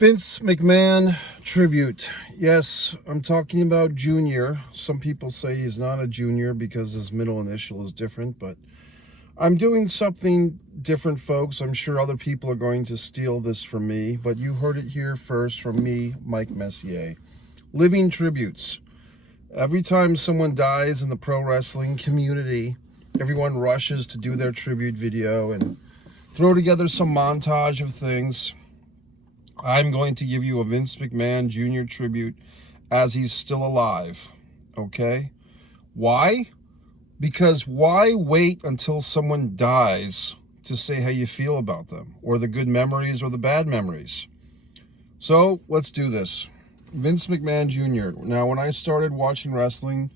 Vince McMahon tribute. Yes, I'm talking about Junior. Some people say he's not a junior because his middle initial is different, but I'm doing something different, folks. I'm sure other people are going to steal this from me, but you heard it here first from me, Mike Messier. Living tributes. Every time someone dies in the pro wrestling community, everyone rushes to do their tribute video and throw together some montage of things. I'm going to give you a Vince McMahon Jr. tribute as he's still alive, okay? Why? Because why wait until someone dies to say how you feel about them, or the good memories or the bad memories? So let's do this. Vince McMahon Jr. Now, when I started watching wrestling,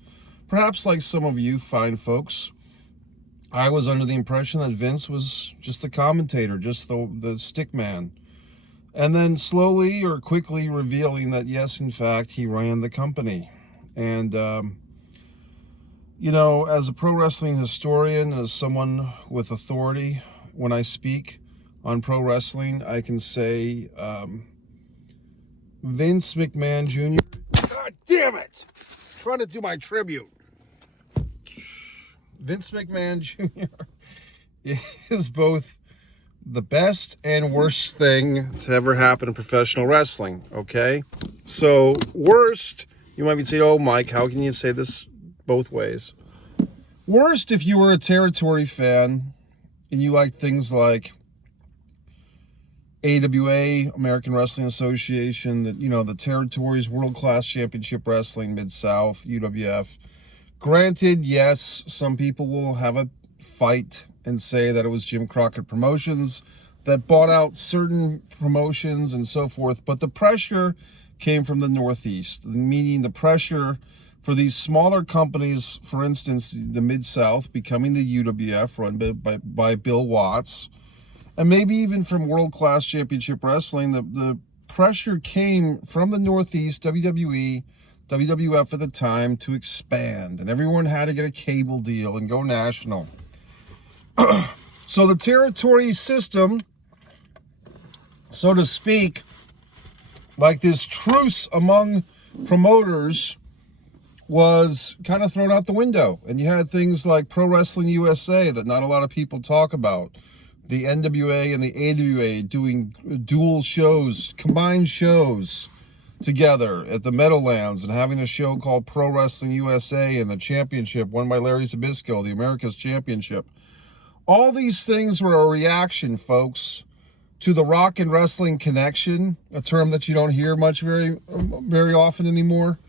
perhaps like some of you fine folks, I was under the impression that Vince was just the commentator, just the stick man. And then slowly or quickly revealing that, yes, in fact, he ran the company. And, you know, as a pro wrestling historian, as someone with authority, when I speak on pro wrestling, I can say Vince McMahon Jr. God damn it! I'm trying to do my tribute. Vince McMahon Jr. is both the best and worst thing to ever happen in professional wrestling, okay? So, worst, you might be saying, oh, Mike, how can you say this both ways? Worst, if you were a territory fan and you like things like AWA, American Wrestling Association, the territories, World Class Championship Wrestling, Mid-South, UWF. Granted, yes, some people will have a fight and say that it was Jim Crockett Promotions that bought out certain promotions and so forth. But the pressure came from the Northeast, meaning the pressure for these smaller companies, for instance, the Mid-South becoming the UWF run by Bill Watts, and maybe even from World Class Championship Wrestling, the pressure came from the Northeast, WWE, WWF at the time, to expand. And everyone had to get a cable deal and go national. So the territory system, so to speak, like this truce among promoters, was kind of thrown out the window. And you had things like Pro Wrestling USA that not a lot of people talk about. The NWA and the AWA doing dual shows, combined shows together at the Meadowlands, and having a show called Pro Wrestling USA and the championship won by Larry Zbyszko, the America's Championship. All these things were a reaction, folks, to the rock and wrestling connection, a term that you don't hear much very often anymore.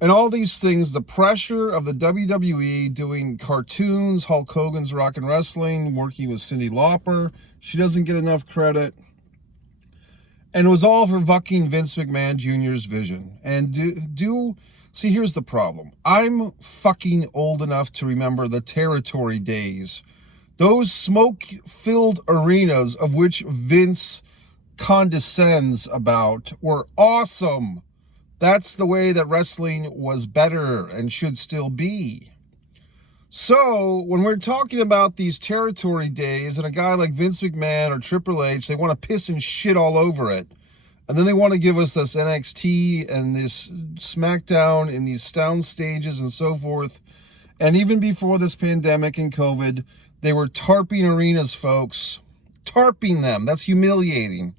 And all these things, the pressure of the WWE doing cartoons, Hulk Hogan's Rock and Wrestling, working with Cyndi Lauper. She doesn't get enough credit. And it was all for fucking Vince McMahon Jr.'s vision. And see, here's the problem. I'm fucking old enough to remember the territory days. Those smoke-filled arenas of which Vince condescends about were awesome. That's the way that wrestling was better and should still be. So, when we're talking about these territory days and a guy like Vince McMahon or Triple H, they want to piss and shit all over it. And then they want to give us this NXT and this SmackDown and these sound stages and so forth. And even before this pandemic and COVID, they were tarping arenas, folks. Tarping them. That's humiliating.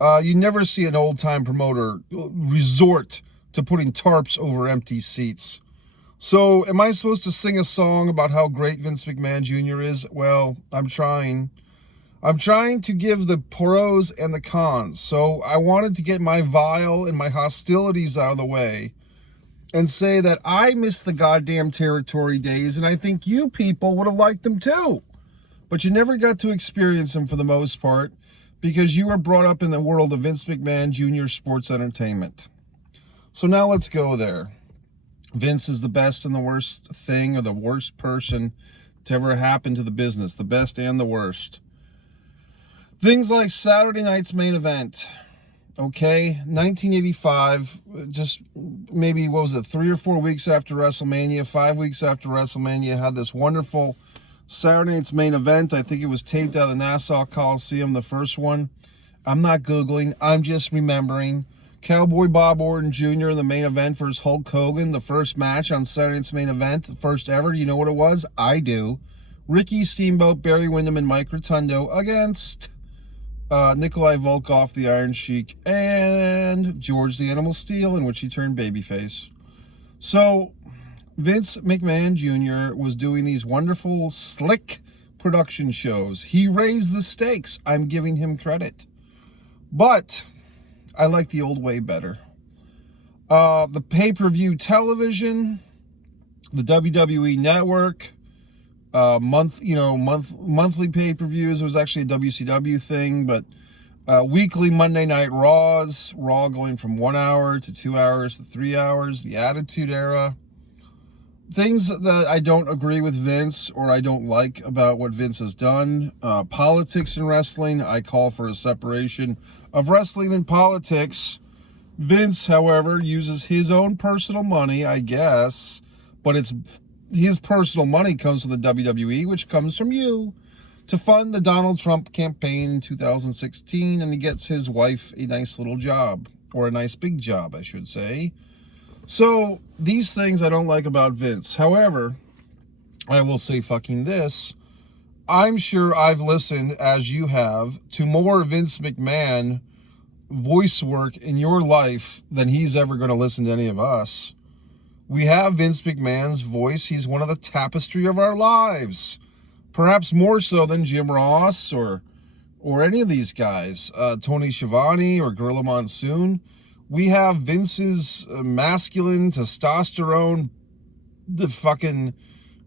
You never see an old-time promoter resort to putting tarps over empty seats. So, am I supposed to sing a song about how great Vince McMahon Jr. is? Well, I'm trying. I'm trying to give the pros and the cons. So, I wanted to get my vile and my hostilities out of the way and say that I miss the goddamn territory days, and I think you people would have liked them too. But you never got to experience them for the most part because you were brought up in the world of Vince McMahon Jr. sports entertainment. So now let's go there. Vince is the best and the worst thing, or the worst person to ever happen to the business. The best and the worst. Things like Saturday night's main event. Okay, 1985, just maybe, 3 or 4 weeks after WrestleMania, 5 weeks after WrestleMania, had this wonderful Saturday night's main event. I think it was taped out of the Nassau Coliseum, the first one. I'm not Googling. I'm just remembering. Cowboy Bob Orton Jr. in the main event versus Hulk Hogan, the first match on Saturday Night's Main Event, the first ever. Do you know what it was? I do. Ricky Steamboat, Barry Windham, and Mike Rotundo against Nikolai Volkov, the Iron Sheik, and George the Animal Steel, in which he turned babyface. So Vince McMahon Jr. was doing these wonderful, slick production shows. He raised the stakes. I'm giving him credit. But I like the old way better. The pay-per-view television, the WWE Network, monthly pay-per-views. It was actually a WCW thing, but weekly Monday Night Raws, Raw going from 1 hour to 2 hours to 3 hours, the Attitude Era. Things that I don't agree with Vince or I don't like about what Vince has done. Politics in wrestling, I call for a separation of wrestling and politics. Vince, however, uses his own personal money, I guess, but it's his personal money comes from the WWE, which comes from you, to fund the Donald Trump campaign in 2016, and he gets his wife a nice little job, or a nice big job, I should say. So, these things I don't like about Vince. However, I will say fucking this. I'm sure I've listened, as you have, to more Vince McMahon voice work in your life than he's ever going to listen to any of us. We have Vince McMahon's voice. He's one of the tapestry of our lives. Perhaps more so than Jim Ross or any of these guys. Tony Schiavone or Gorilla Monsoon. We have Vince's masculine testosterone, the fucking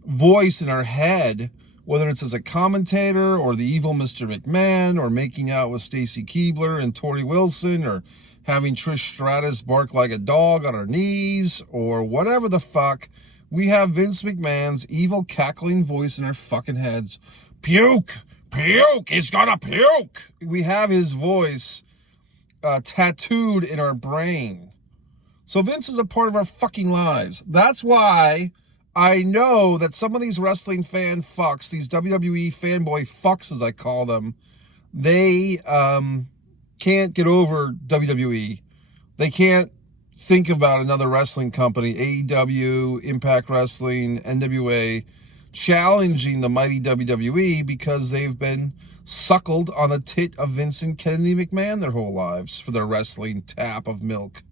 voice in our head, whether it's as a commentator or the evil Mr. McMahon or making out with Stacy Keibler and Tori Wilson or having Trish Stratus bark like a dog on her knees or whatever the fuck. We have Vince McMahon's evil cackling voice in our fucking heads. Puke! Puke! He's gonna puke! We have his voice tattooed in our brain. So Vince is a part of our fucking lives. That's why I know that some of these wrestling fan fucks, these WWE fanboy fucks as I call them, they can't get over WWE. They can't think about another wrestling company, AEW, Impact Wrestling, NWA, challenging the mighty WWE because they've been suckled on the tit of Vince and Kennedy McMahon their whole lives for their wrestling tap of milk.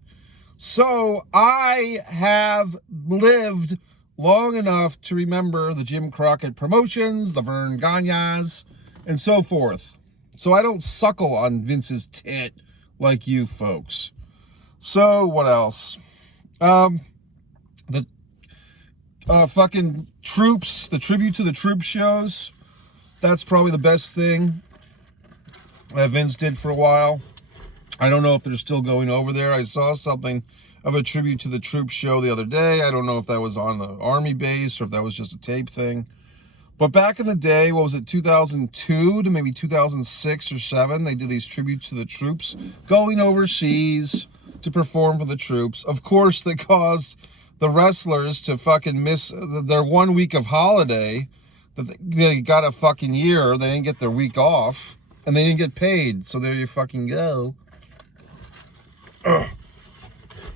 So I have lived long enough to remember the Jim Crockett promotions, the Vern Gagnes, and so forth. So I don't suckle on Vince's tit like you folks. So what else? The fucking troops, the tribute to the troops shows. That's probably the best thing that Vince did for a while. I don't know if they're still going over there. I saw something of a tribute to the troops show the other day. I don't know if that was on the Army base or if that was just a tape thing. But back in the day, what was it, 2002 to maybe 2006 or 7, they did these tributes to the troops going overseas to perform for the troops. Of course, they caused the wrestlers to fucking miss their 1 week of holiday that they got a fucking year. They didn't get their week off, and they didn't get paid. So there you fucking go.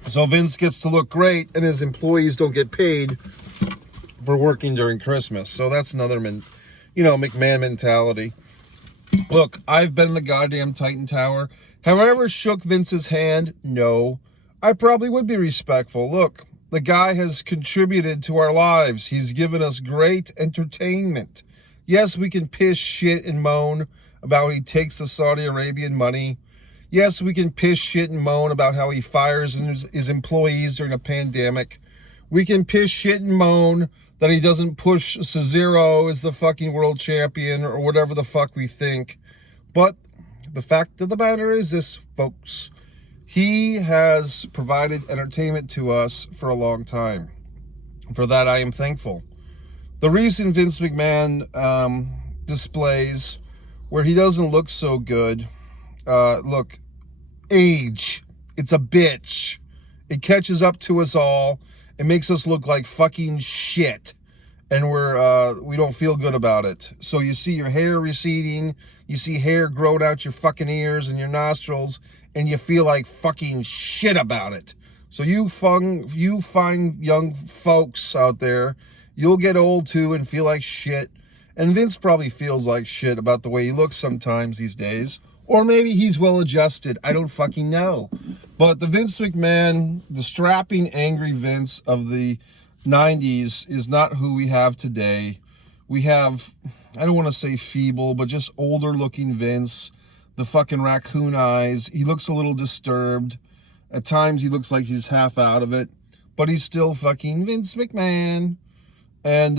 So Vince gets to look great, and his employees don't get paid for working during Christmas. So that's another, McMahon mentality. Look, I've been in the goddamn Titan Tower. Have I ever shook Vince's hand? No. I probably would be respectful. Look, the guy has contributed to our lives. He's given us great entertainment. Yes, we can piss, shit, and moan about how he takes the Saudi Arabian money. Yes, we can piss, shit, and moan about how he fires his employees during a pandemic. We can piss, shit, and moan that he doesn't push Cesaro as the fucking world champion or whatever the fuck we think. But the fact of the matter is this, folks. He has provided entertainment to us for a long time. For that, I am thankful. The reason Vince McMahon displays where he doesn't look so good, look, age. It's a bitch. It catches up to us all. It makes us look like fucking shit. and we don't feel good about it. So you see your hair receding, you see hair growing out your fucking ears and your nostrils, and you feel like fucking shit about it. So you fine young folks out there, you'll get old too and feel like shit. And Vince probably feels like shit about the way he looks sometimes these days. Or maybe he's well adjusted. I don't fucking know. But the Vince McMahon, the strapping, angry Vince of the 90s is not who we have today. We have, I don't want to say feeble, but just older looking Vince. The fucking raccoon eyes. He looks a little disturbed. At times he looks like he's half out of it. But he's still fucking Vince McMahon. And,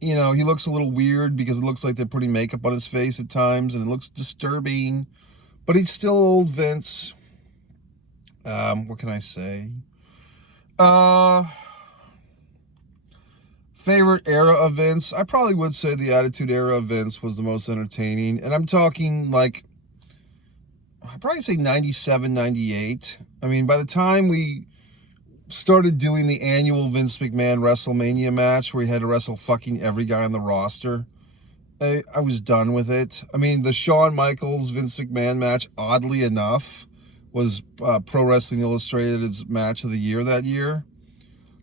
you know, he looks a little weird because it looks like they're putting makeup on his face at times, and it looks disturbing. But he's still old Vince. What can I say? Favorite era of Vince? I probably would say the Attitude Era of Vince was the most entertaining. And I'm talking like, I'd probably say 97, 98. I mean, by the time we started doing the annual Vince McMahon WrestleMania match where he had to wrestle fucking every guy on the roster, I was done with it. I mean, the Shawn Michaels Vince McMahon match, oddly enough, was Pro Wrestling Illustrated's match of the year that year.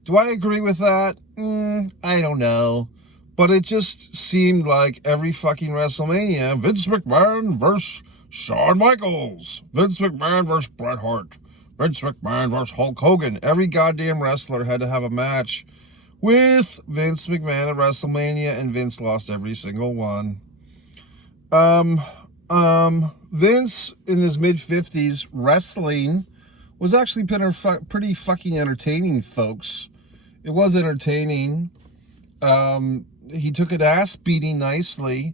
Do I agree with that? I don't know. But it just seemed like every fucking WrestleMania, Vince McMahon versus Shawn Michaels, Vince McMahon versus Bret Hart, Vince McMahon versus Hulk Hogan. Every goddamn wrestler had to have a match with Vince McMahon at WrestleMania, and Vince lost every single one. Vince, in his mid-50s, wrestling was actually pretty fucking entertaining, folks. It was entertaining. He took an ass beating nicely.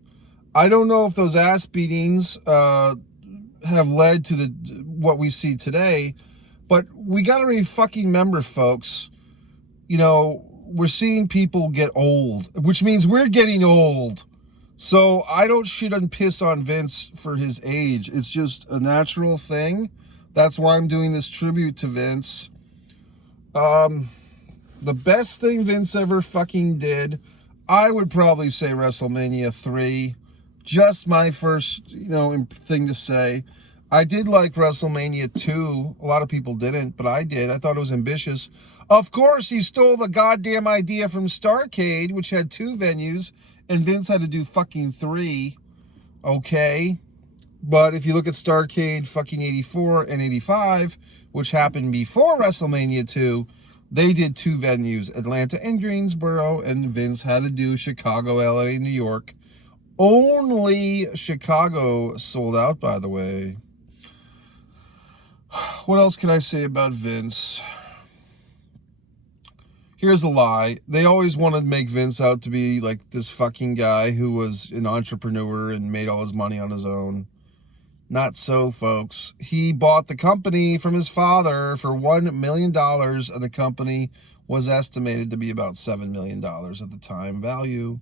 I don't know if those ass beatings have led to what we see today, but we got to fucking remember, folks, you know, we're seeing people get old, which means we're getting old. So I don't shit and piss on Vince for his age. It's just a natural thing. That's why I'm doing this tribute to Vince. The best thing Vince ever fucking did, I would probably say WrestleMania 3. Just my first, you know, thing to say. I did like WrestleMania 2. A lot of people didn't, but I did. I thought it was ambitious. Of course, he stole the goddamn idea from Starrcade, which had 2 venues, and Vince had to do fucking 3. Okay? But if you look at Starrcade fucking 84 and 85, which happened before WrestleMania 2, they did 2 venues, Atlanta and Greensboro, and Vince had to do Chicago, LA, New York. Only Chicago sold out, by the way. What else can I say about Vince? Here's a lie. They always wanted to make Vince out to be like this fucking guy who was an entrepreneur and made all his money on his own. Not so, folks. He bought the company from his father for $1 million, and the company was estimated to be about $7 million at the time value.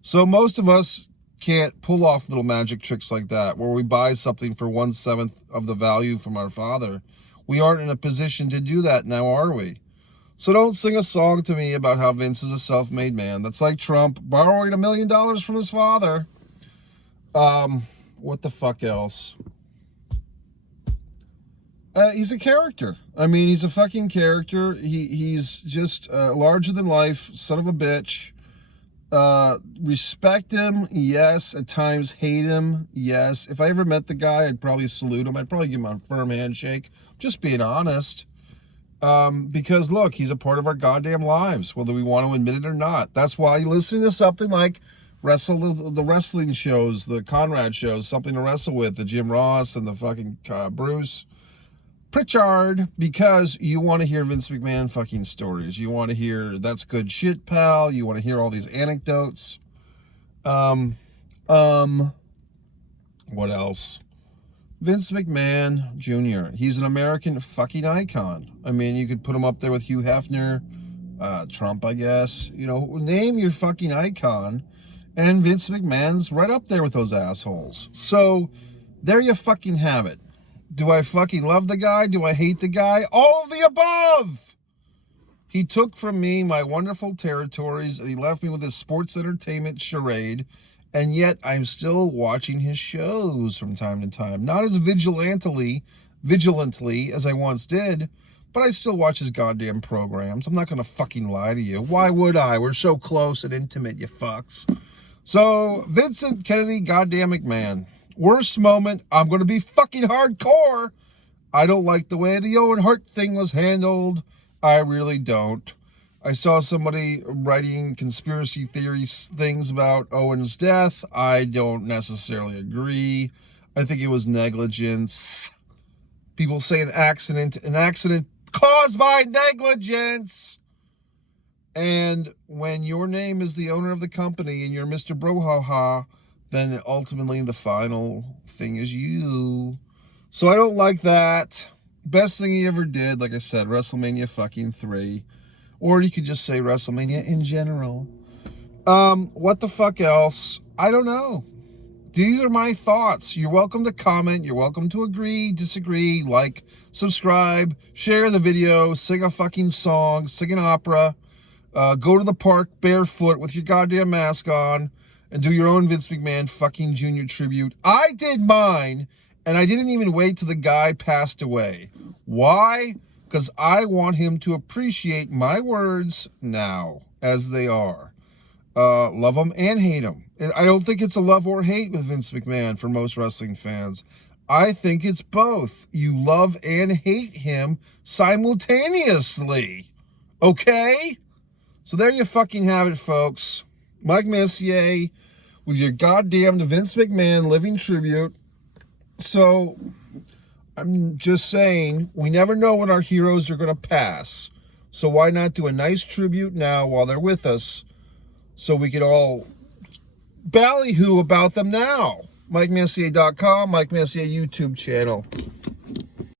So most of us can't pull off little magic tricks like that, where we buy something for 1/7 of the value from our father. We aren't in a position to do that now, are we? So don't sing a song to me about how Vince is a self-made man. That's like Trump borrowing $1 million from his father. What the fuck else? He's a character. I mean, he's a fucking character. He's just a larger than life son of a bitch. Respect him, yes. At times hate him, yes. If I ever met the guy, I'd probably salute him. I'd probably give him a firm handshake. Just being honest. Because look, he's a part of our goddamn lives, whether we want to admit it or not. That's why you listen to something like the wrestling shows, the Conrad shows, Something to Wrestle With, the Jim Ross and the fucking Bruce Pritchard, because you want to hear Vince McMahon fucking stories. You want to hear that's good shit, pal. You want to hear all these anecdotes. What else? Vince McMahon Jr. He's an American fucking icon. I mean, you could put him up there with Hugh Hefner, Trump, I guess. You know, name your fucking icon, and Vince McMahon's right up there with those assholes. So, there you fucking have it. Do I fucking love the guy? Do I hate the guy? All of the above! He took from me my wonderful territories, and he left me with his sports entertainment charade, and yet I'm still watching his shows from time to time. Not as vigilantly as I once did, but I still watch his goddamn programs. I'm not going to fucking lie to you. Why would I? We're so close and intimate, you fucks. So, Vincent Kennedy goddamn McMahon. Worst moment, I'm going to be fucking hardcore. I don't like the way the Owen Hart thing was handled. I really don't. I saw somebody writing conspiracy theories things about Owen's death. I don't necessarily agree. I think it was negligence. People say an accident caused by negligence. And when your name is the owner of the company and you're Mr. Brohaha, then ultimately the final thing is you. So I don't like that. Best thing he ever did, like I said, WrestleMania fucking 3. Or you could just say WrestleMania in general. What the fuck else? I don't know. These are my thoughts. You're welcome to comment. You're welcome to agree, disagree, like, subscribe, share the video, sing a fucking song, sing an opera, go to the park barefoot with your goddamn mask on, and do your own Vince McMahon fucking Jr. tribute. I did mine, and I didn't even wait till the guy passed away. Why? Because I want him to appreciate my words now, as they are. Love him and hate him. I don't think it's a love or hate with Vince McMahon for most wrestling fans. I think it's both. You love and hate him simultaneously. Okay? So there you fucking have it, folks. Mike Messier with your goddamn Vince McMahon living tribute. So, I'm just saying, we never know when our heroes are going to pass. So why not do a nice tribute now while they're with us, so we can all ballyhoo about them now. MikeMessier.com, Mike Messier YouTube channel.